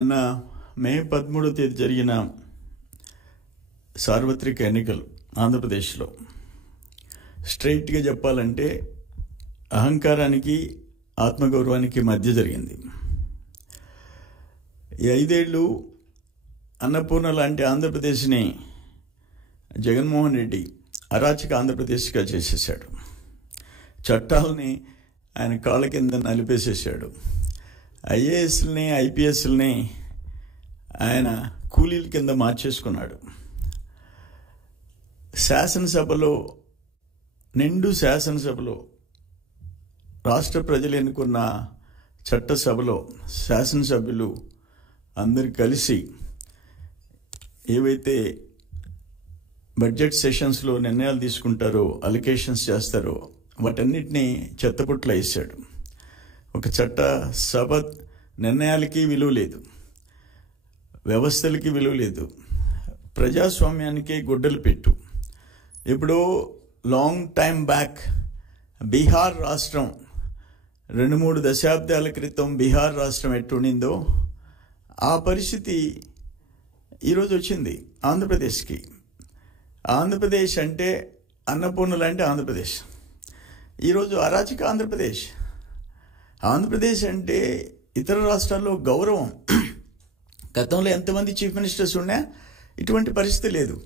నిన్న మే 13వ తేదీ జరిగిన సార్వత్రిక ఎన్నికలు ఆంధ్రప్రదేశ్లో స్ట్రైట్గా చెప్పాలంటే అహంకారానికి ఆత్మగౌరవానికి మధ్య జరిగింది. ఈ 5 ఏళ్ళు అన్నపూర్ణ లాంటి ఆంధ్రప్రదేశ్ని జగన్మోహన్ రెడ్డి అరాచక ఆంధ్రప్రదేశ్గా చేసేసాడు. చట్టాలని ఆయన కాళ్ళ కింద నలిపేసేసాడు. ఐఏఎస్ని ఐపీఎస్ని ఆయన కూలీల కింద మార్చేసుకున్నాడు. శాసనసభలో రాష్ట్ర ప్రజలు ఎన్నుకున్న చట్టసభలో శాసనసభ్యులు అందరు కలిసి ఏవైతే బడ్జెట్ సెషన్స్లో నిర్ణయాలు తీసుకుంటారో, అలికేషన్స్ చేస్తారో వాటన్నిటినీ చెత్తపుట్ల వేసాడు. ఒక చట్ట సభ నిర్ణయాలకి విలువ లేదు, వ్యవస్థలకి విలువ లేదు, ప్రజాస్వామ్యానికి గుడ్డలు పెట్టు. ఇప్పుడు లాంగ్ టైం బ్యాక్ బీహార్ రాష్ట్రం 2-3 దశాబ్దాల క్రితం బీహార్ రాష్ట్రం ఎట్టుండిందో ఆ పరిస్థితి ఈరోజు వచ్చింది ఆంధ్రప్రదేశ్కి. ఆంధ్రప్రదేశ్ అంటే అన్నపూర్ణ లాంటి ఆంధ్రప్రదేశ్ ఈరోజు అరాచక ఆంధ్రప్రదేశ్. ఆంధ్రప్రదేశ్ అంటే ఇతర రాష్ట్రాల్లో గౌరవం. గతంలో ఎంతమంది చీఫ్ మినిస్టర్స్ ఉన్నా ఇటువంటి పరిస్థితి లేదు.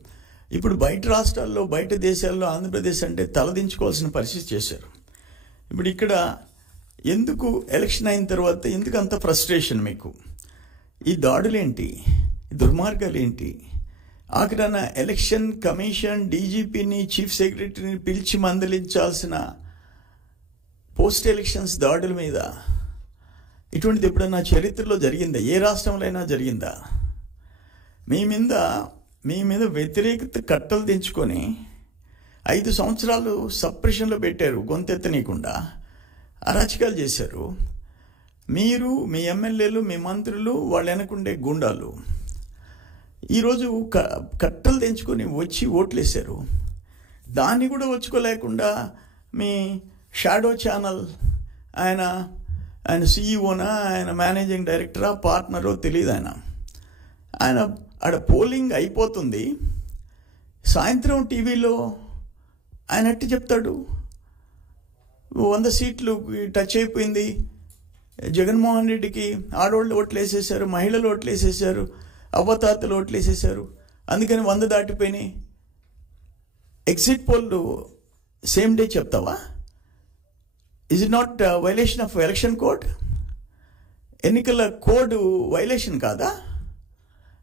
ఇప్పుడు బయట రాష్ట్రాల్లో, బయట దేశాల్లో ఆంధ్రప్రదేశ్ అంటే తలదించుకోవాల్సిన పరిస్థితి చేశారు. ఇప్పుడు ఇక్కడ ఎందుకు ఎలక్షన్ అయిన తర్వాత ఎందుకు అంత ఫ్రస్ట్రేషన్ మీకు? ఈ దాడులేంటి, ఈ దుర్మార్గాలు ఏంటి? ఆఖరణ ఎలక్షన్ కమిషన్ డీజీపీని, చీఫ్ సెక్రటరీని పిలిచి మందలించాల్సిన పోస్ట్ ఎలక్షన్స్ దాడుల మీద ఇటువంటిది ఎప్పుడన్నా చరిత్రలో జరిగిందా? ఏ రాష్ట్రంలో అయినా జరిగిందా? మీ మీద వ్యతిరేకత కట్టలు తెంచుకొని 5 సంవత్సరాలు సప్రెషన్లో పెట్టారు, గొంతెత్తనీయకుండా అరాచకాలు చేశారు. మీరు, మీ ఎమ్మెల్యేలు, మీ మంత్రులు, వాళ్ళు వెనకుండే గుండాలు ఈరోజు కట్టలు తెంచుకొని వచ్చి ఓట్లేశారు. దాన్ని కూడా వచ్చుకోలేకుండా మీ షాడో ఛానల్ ఆయన సీఈఓనా, ఆయన మేనేజింగ్ డైరెక్టరా, పార్ట్నరో తెలియదు. ఆయన ఆడ పోలింగ్ అయిపోతుంది, సాయంత్రం టీవీలో ఆయన అట్టి చెప్తాడు 100 సీట్లు టచ్ అయిపోయింది, జగన్మోహన్ రెడ్డికి ఆడవాళ్ళు ఓట్లు వేసేసారు, మహిళలు ఓట్లు వేసేసారు, అవ్వతాతలు ఓట్లు వేసేసారు, అందుకని 100 దాటిపోయినాయి. ఎగ్జిట్ పోల్ సేమ్ డే చెప్తావా? Is it not violation of election code? ఎన్నికల కోడ్ వైలేషన్ కాదా?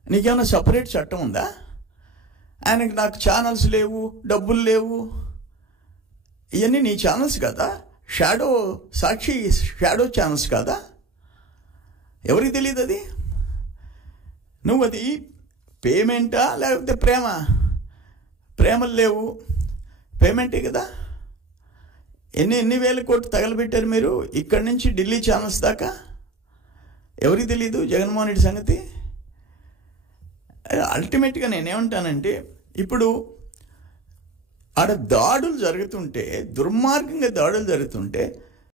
నీకేమైనా సపరేట్ చట్టం ఉందా? ఆయనకి నాకు ఛానల్స్ లేవు, డబ్బులు లేవు, ఇవన్నీ నీ ఛానల్స్ కదా? సాక్షి షాడో ఛానల్స్ కాదా? ఎవరికి తెలియదు అది? నువ్వు అది పేమెంటా లేకపోతే ప్రేమలు లేవు, పేమెంటే కదా. ఎన్ని వేల కోట్లు తగలబెట్టారు మీరు ఇక్కడి నుంచి ఢిల్లీ ఛానల్స్ దాకా? ఎవరికి తెలియదు జగన్మోహన్ రెడ్డి సంగతి? అల్టిమేట్గా నేనేమంటానంటే, ఇప్పుడు ఆడ దాడులు జరుగుతుంటే, దుర్మార్గంగా దాడులు జరుగుతుంటే